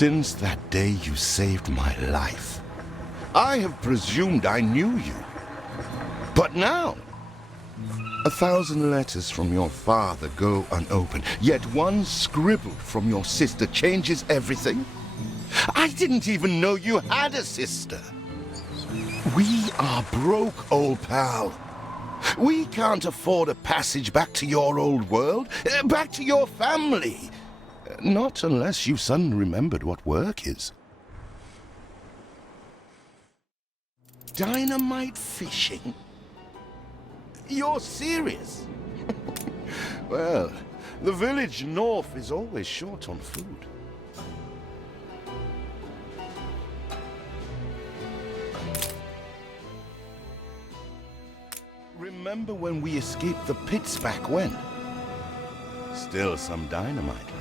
Since that day you saved my life, I have presumed I knew you. But now, 1,000 letters from your father go unopened, yet one scribbled from your sister changes everything? I didn't even know you had a sister. We are broke, old pal. We can't afford a passage back to your old world, back to your family. Not unless you suddenly remembered what work is. Dynamite fishing? You're serious? Well, the village north is always short on food. Remember when we escaped the pits back when? Still some dynamite left.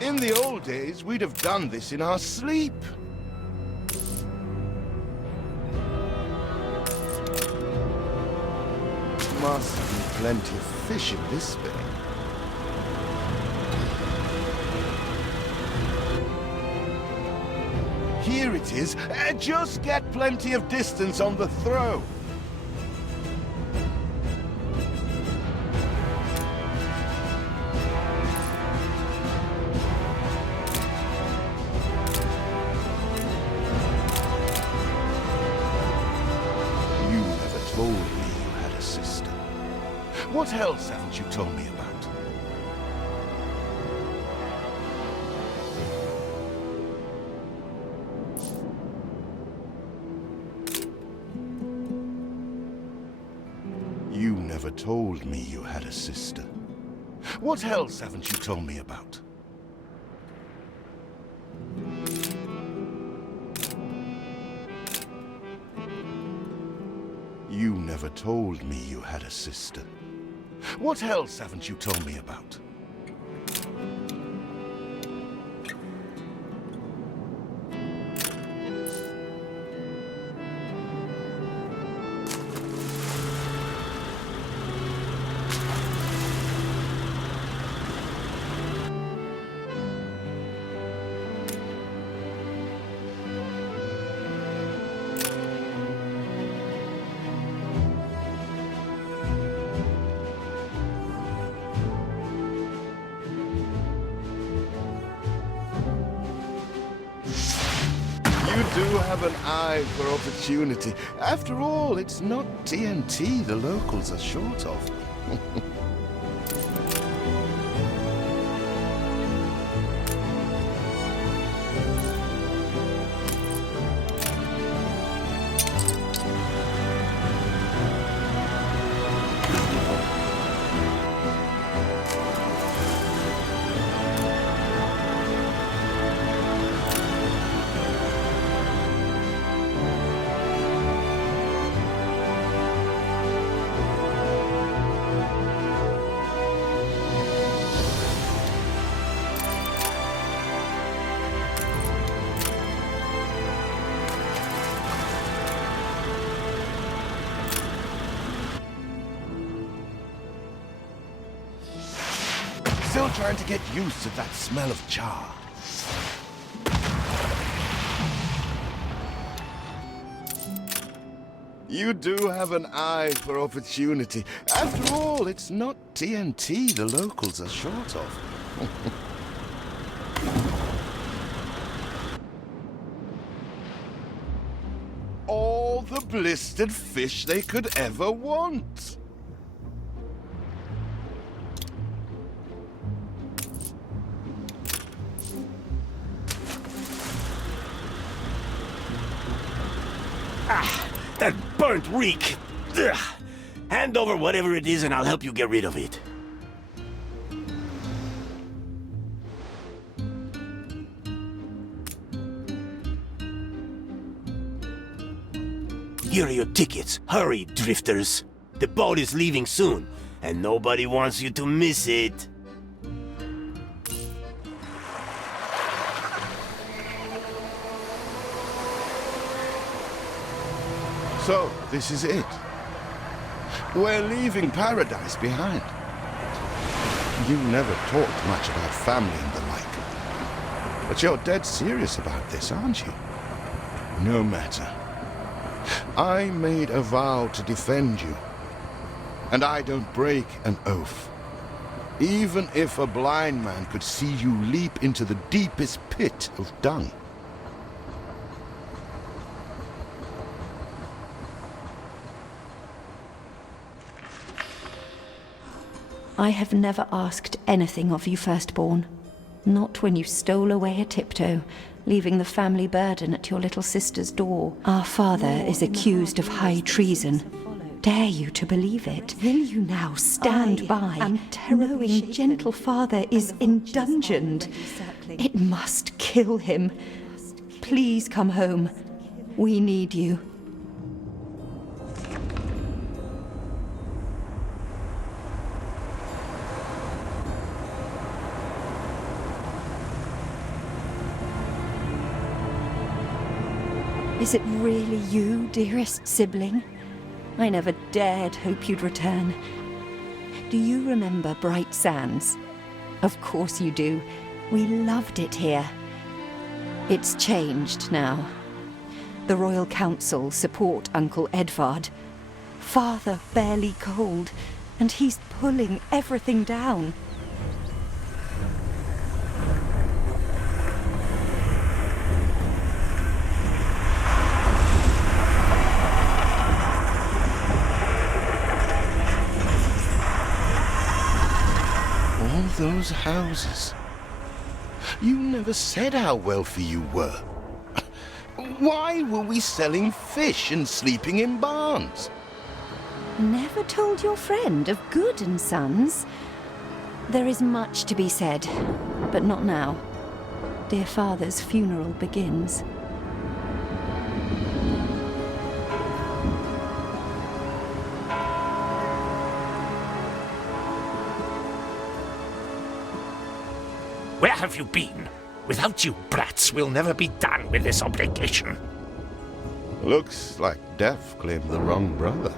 In the old days, we'd have done this in our sleep. Must be plenty of fish in this bay. Here it is. Just get plenty of distance on the throw. You never told me you had a sister. What else haven't you told me about? You never told me you had a sister. What else haven't you told me about? You never told me you had a sister. What else haven't you told me about? You do have an eye for opportunity. After all, it's not TNT the locals are short of. Still trying to get used to that smell of char. You do have an eye for opportunity. After all, it's not TNT the locals are short of. All the blistered fish they could ever want. Ah, that burnt reek! Ugh. Hand over whatever it is and I'll help you get rid of it. Here are your tickets. Hurry, drifters. The boat is leaving soon, and nobody wants you to miss it. So, this is it. We're leaving paradise behind. You never talked much about family and the like. But you're dead serious about this, aren't you? No matter. I made a vow to defend you. And I don't break an oath. Even if a blind man could see you leap into the deepest pit of dung. I have never asked anything of you, firstborn. Not when you stole away a tiptoe, leaving the family burden at your little sister's door. Our father is accused of high treason. Dare you to believe it? Will you now stand by, knowing gentle father is indungeoned? It must kill him. Please come home. We need you. Is it really you, dearest sibling? I never dared hope you'd return. Do you remember Bright Sands? Of course you do. We loved it here. It's changed now. The Royal Council support Uncle Edvard. Father barely cold, and he's pulling everything down. Those houses. You never said how wealthy you were. Why were we selling fish and sleeping in barns? Never told your friend of Good and Sons? There is much to be said, but not now. Dear father's funeral begins. Where have you been? Without you brats, we'll never be done with this obligation. Looks like Death claimed the wrong brother.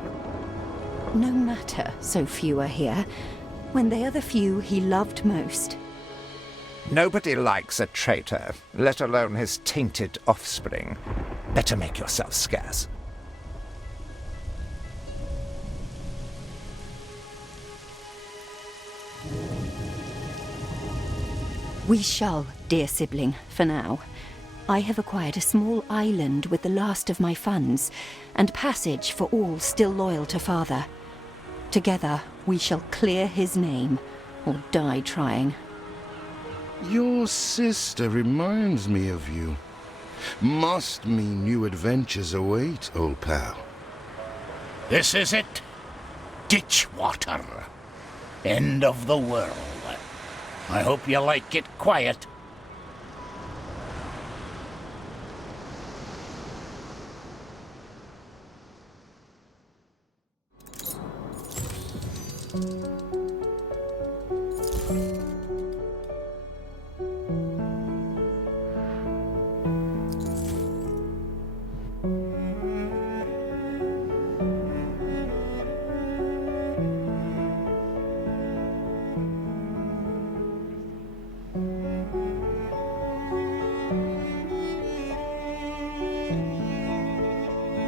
No matter, so few are here, when they are the few he loved most. Nobody likes a traitor, let alone his tainted offspring. Better make yourself scarce. We shall, dear sibling, for now. I have acquired a small island with the last of my funds, and passage for all still loyal to father. Together, we shall clear his name, or die trying. Your sister reminds me of you. Must mean new adventures await, old pal. This is it. Ditch water. End of the world. I hope you like it quiet.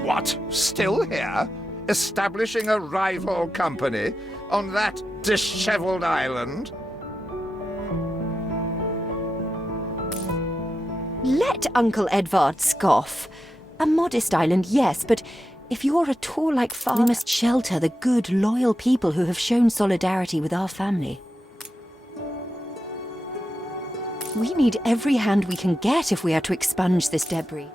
What? Still here? Establishing a rival company on that disheveled island? Let Uncle Edvard scoff. A modest island, yes, but if you're at all like father, we must shelter the good, loyal people who have shown solidarity with our family. We need every hand we can get if we are to expunge this debris.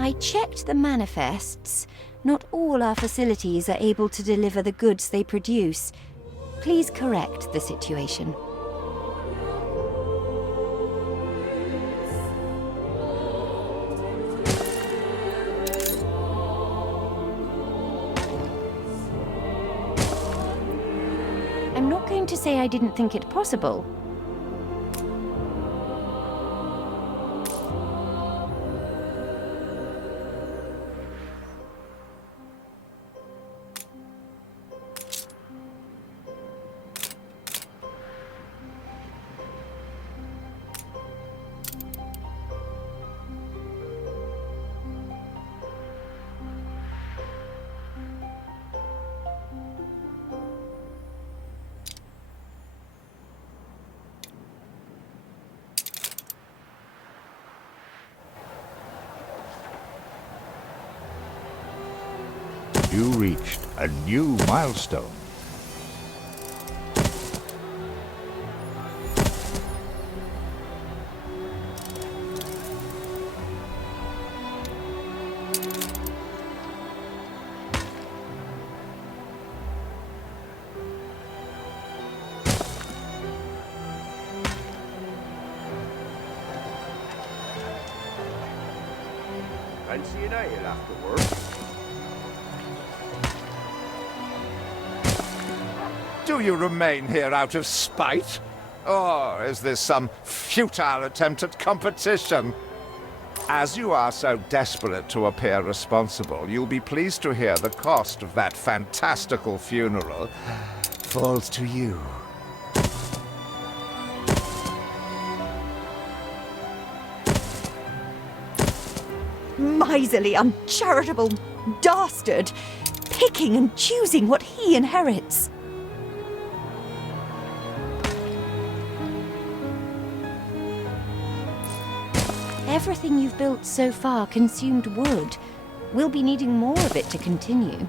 I checked the manifests. Not all our facilities are able to deliver the goods they produce. Please correct the situation. I'm not going to say I didn't think it possible. You reached a new milestone. Fancy an ale after work? Do you remain here out of spite? Or is this some futile attempt at competition? As you are so desperate to appear responsible, you'll be pleased to hear the cost of that fantastical funeral falls to you. Miserly, uncharitable dastard! Picking and choosing what he inherits. Everything you've built so far consumed wood. We'll be needing more of it to continue.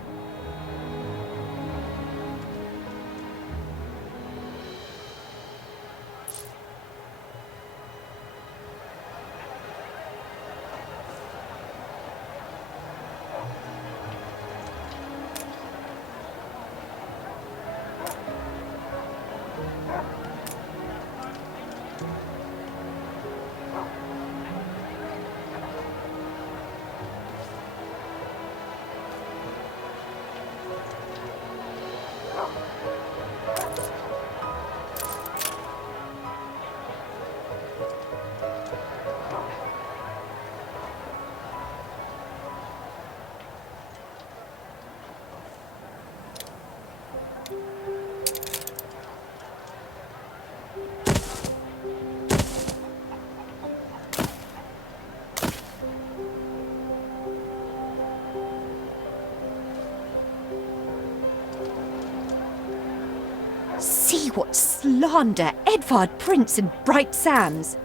See what slander Edvard Prince and Bright Sands.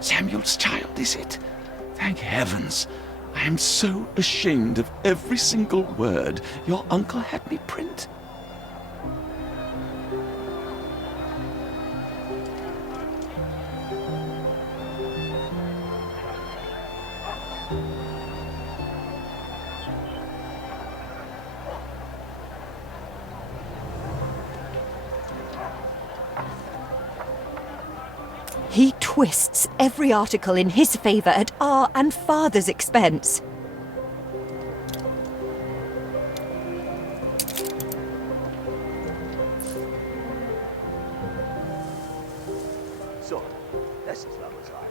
Samuel's child, is it? Thank heavens. I am so ashamed of every single word your uncle had me print. He twists every article in his favor at our and father's expense. So, this is what was like.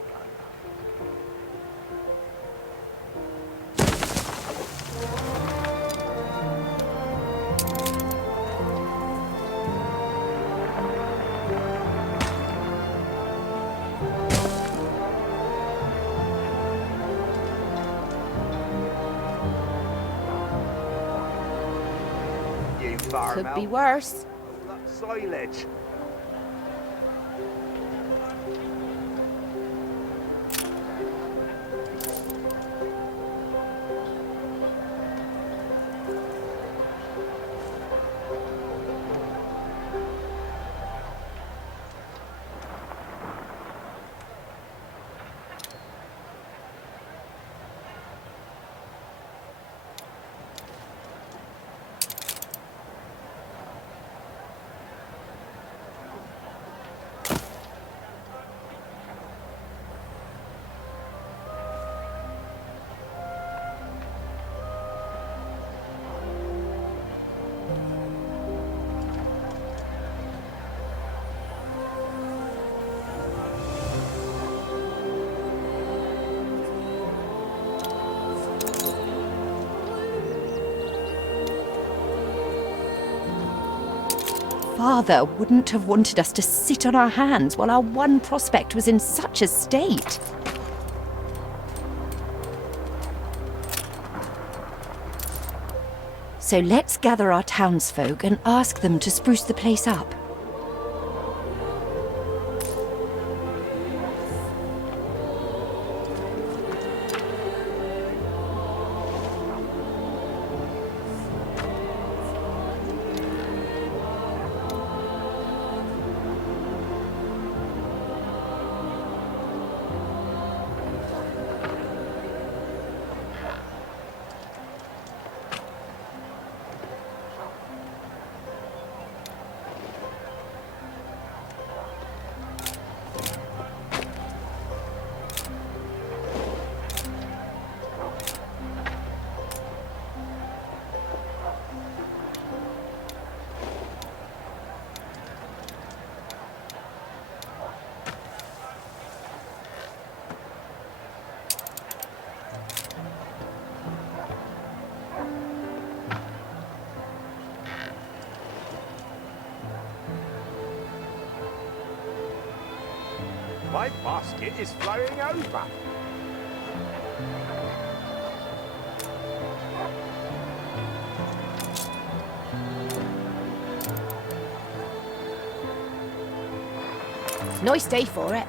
Could be worse. That silage. father wouldn't have wanted us to sit on our hands while our one prospect was in such a state. So let's gather our townsfolk and ask them to spruce the place up. My basket is flowing over. Nice day for it.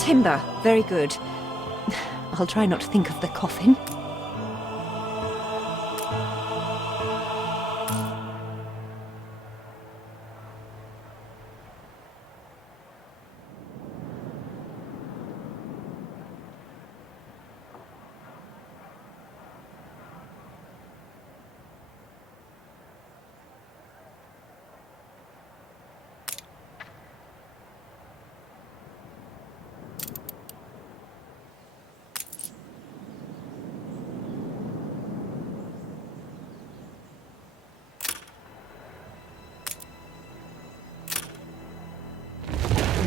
Timber, very good. I'll try not to think of the coffin.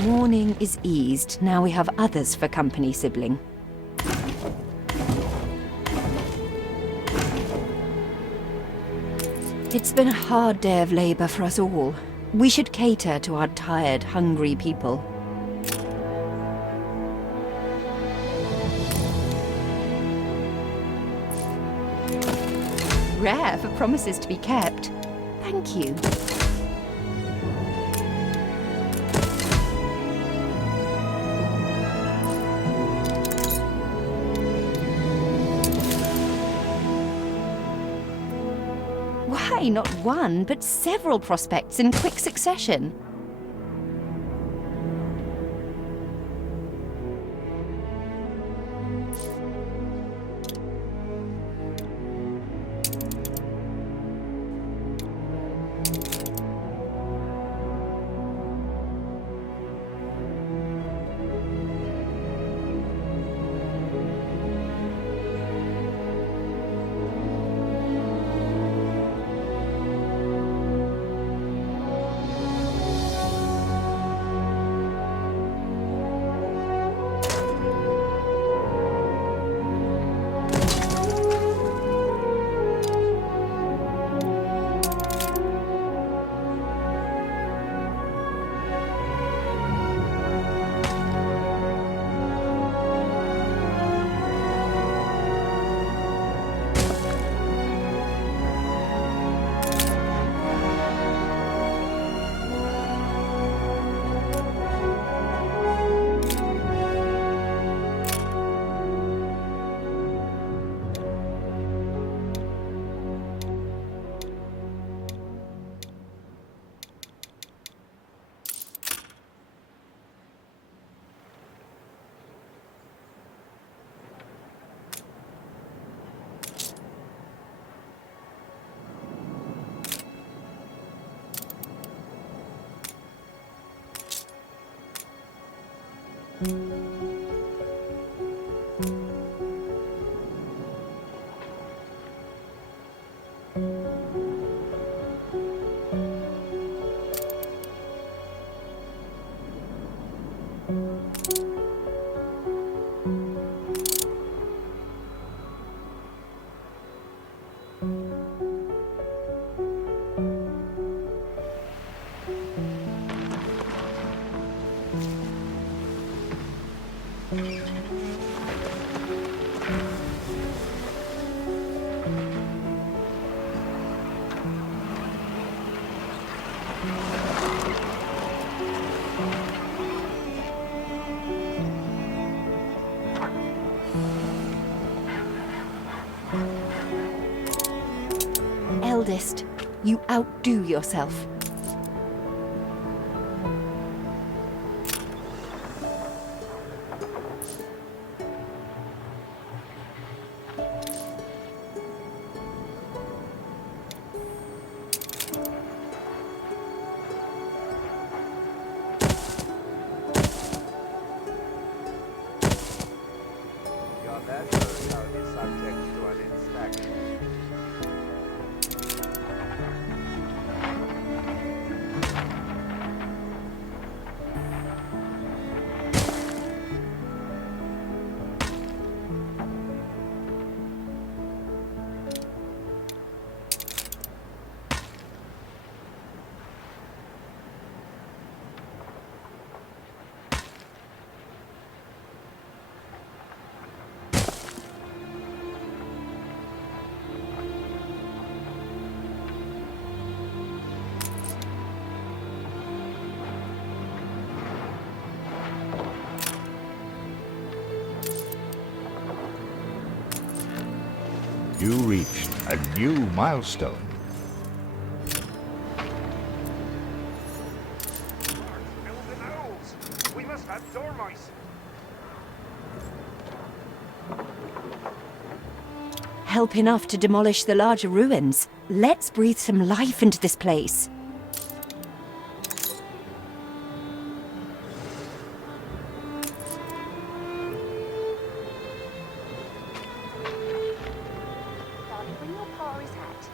Mourning is eased. Now we have others for company, sibling. It's been a hard day of labor for us all. We should cater to our tired, hungry people. Rare for promises to be kept. Thank you. Why not one, but several prospects in quick succession? Eldest, you outdo yourself. Your letter shall be subject to an inspection. You reached a new milestone. We must have dormice. Help enough to demolish the larger ruins. Let's breathe some life into this place. Bring your Paris hat.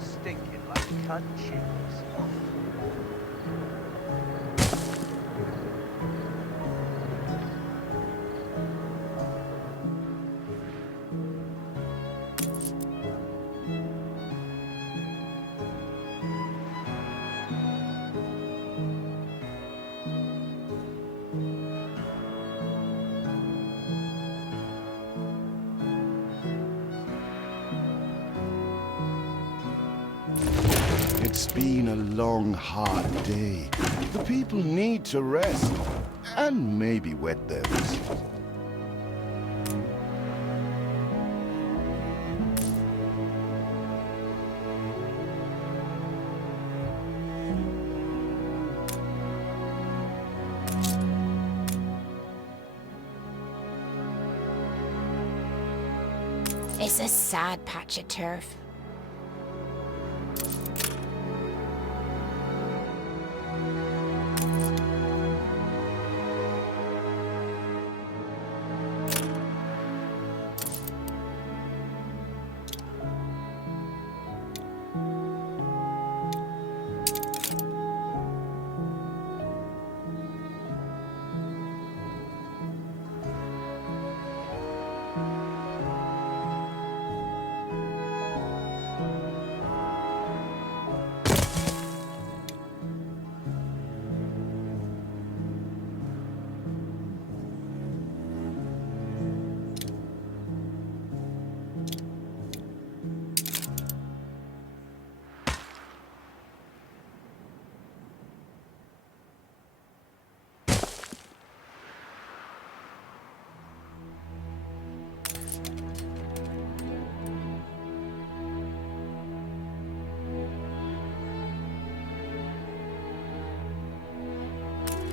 Stinking like cut chickens. It's been a long, hard day. The people need to rest and maybe wet their whistles. It's a sad patch of turf.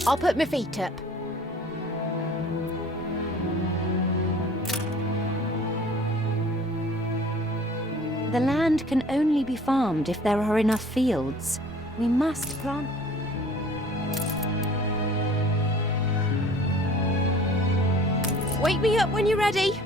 I'll put my feet up. The land can only be farmed if there are enough fields. We must plant... Wake me up when you're ready.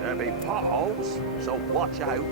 There'll be potholes, so watch out.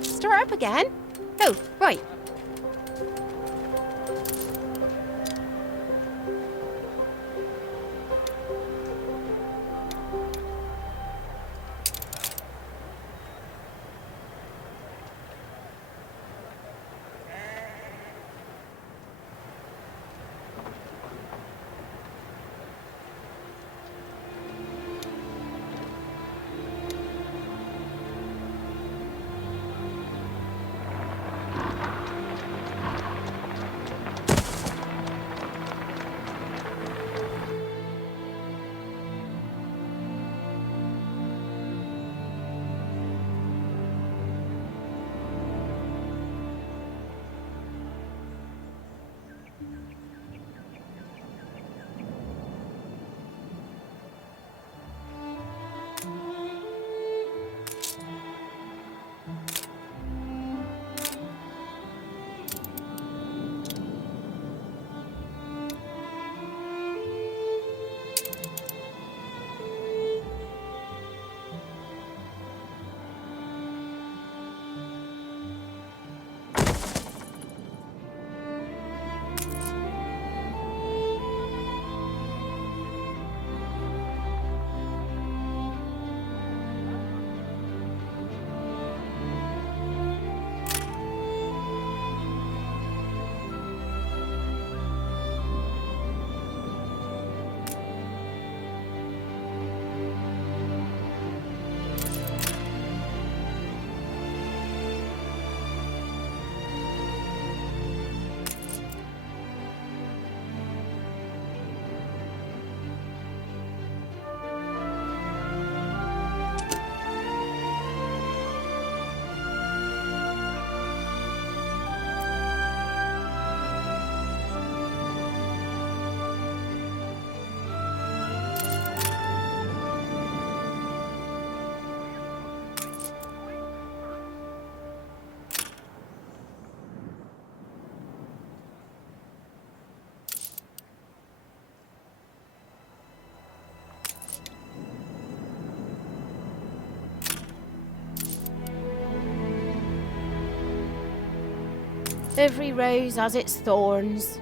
Start up again? Oh, right. Every rose has its thorns.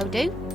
That'll do.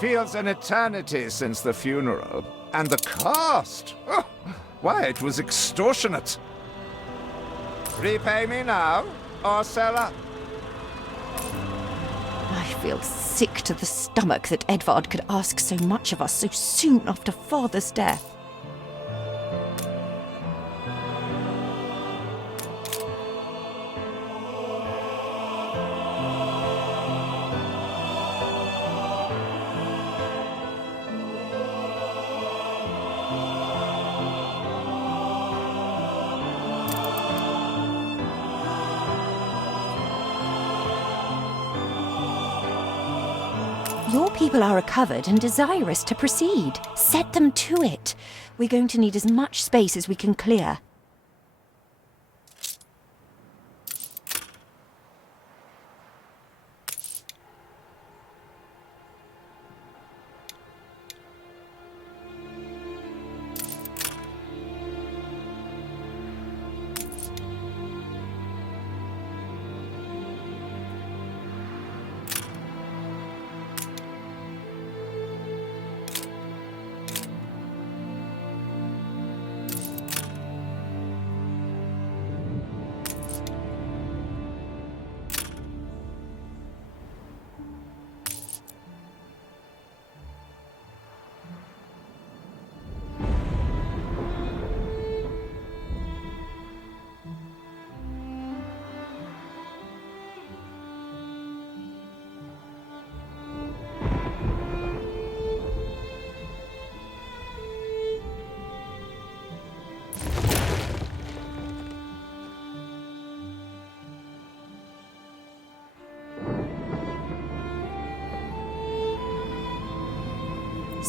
Feels an eternity since the funeral. And the cost! Oh, why, it was extortionate. Repay me now, or sell up. I feel sick to the stomach that Edvard could ask so much of us so soon after Father's death. Your people are recovered and desirous to proceed. Set them to it. We're going to need as much space as we can clear.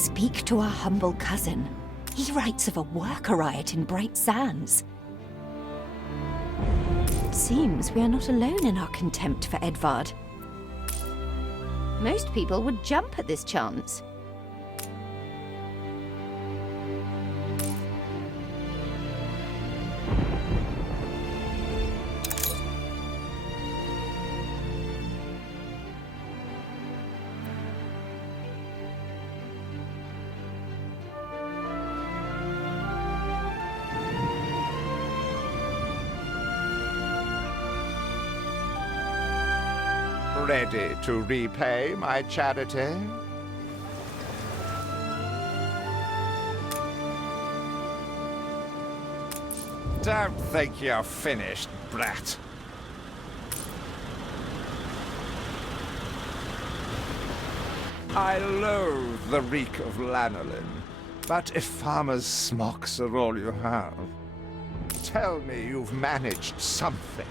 Speak to our humble cousin. He writes of a worker riot in Bright Sands. Seems we are not alone in our contempt for Edvard. Most people would jump at this chance. Ready to repay my charity? Don't think you're finished, brat. I loathe the reek of lanolin, but if farmers' smocks are all you have, tell me you've managed something.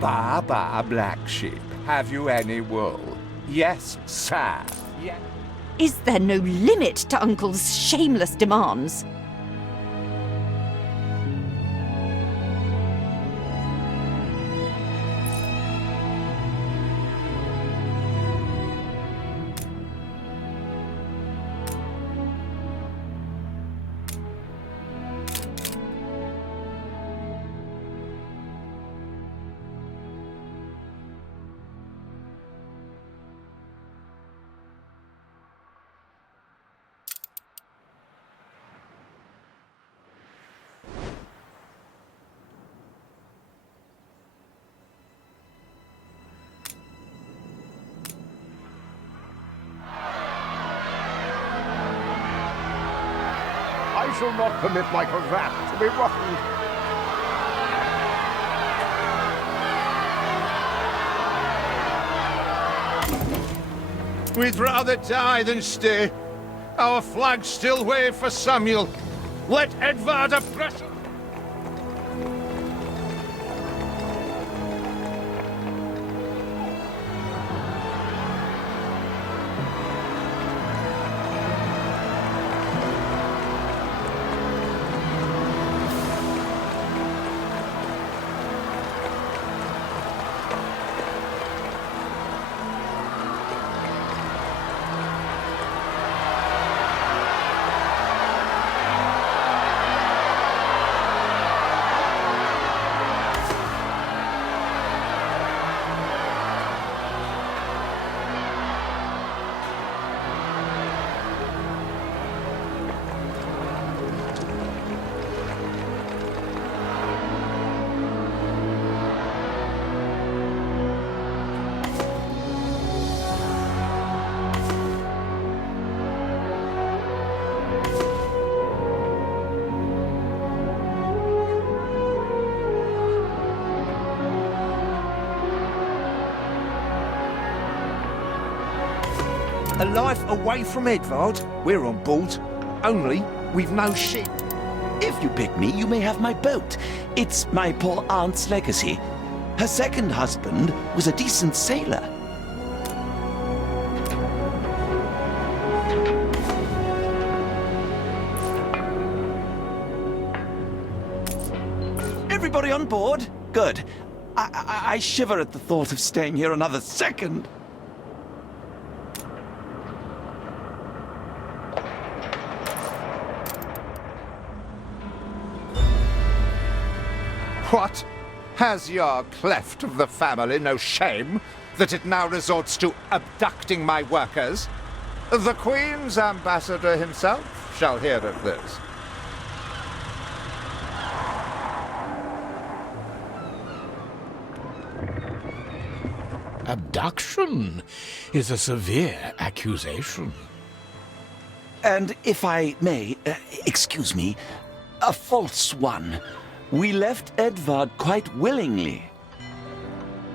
Ba, black sheep, have you any wool? Yes, sir. Yes. Is there no limit to Uncle's shameless demands? I shall not permit my cravat to be ruffled. We'd rather die than stay. Our flags still wave for Samuel. Let Edvard oppress us. A life away from Edvard? We're on board. Only we've no ship. If you pick me, you may have my boat. It's my poor aunt's legacy. Her second husband was a decent sailor. Everybody on board? Good. I shiver at the thought of staying here another second. What? Has your cleft of the family no shame that it now resorts to abducting my workers? The Queen's ambassador himself shall hear of this. Abduction is a severe accusation. And if I may, excuse me, a false one. We left Edvard quite willingly.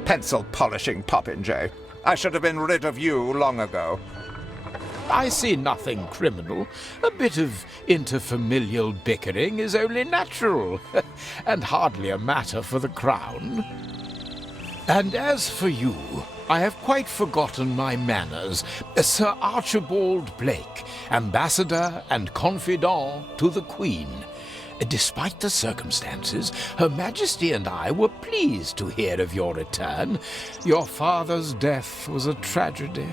Pencil polishing popinjay. I should have been rid of you long ago. I see nothing criminal. A bit of interfamilial bickering is only natural, and hardly a matter for the crown. And as for you, I have quite forgotten my manners. Sir Archibald Blake, ambassador and confidant to the Queen. Despite the circumstances, Her Majesty and I were pleased to hear of your return. Your father's death was a tragedy.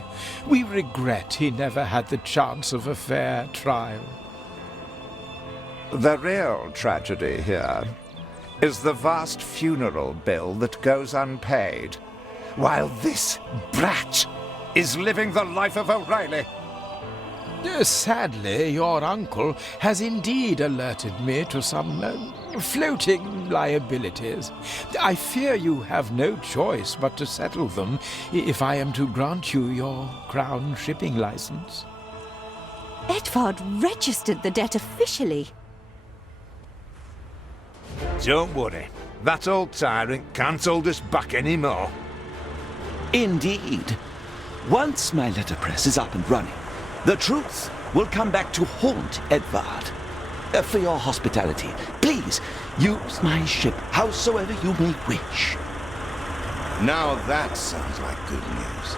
We regret he never had the chance of a fair trial. The real tragedy here is the vast funeral bill that goes unpaid, while this brat is living the life of O'Reilly. Sadly, your uncle has indeed alerted me to some floating liabilities. I fear you have no choice but to settle them if I am to grant you your crown shipping license. Edvard registered the debt officially. Don't worry, that old tyrant can't hold us back anymore. Indeed. Once my letterpress is up and running, the truth will come back to haunt Edvard. For your hospitality, please use my ship howsoever you may wish. Now that sounds like good news.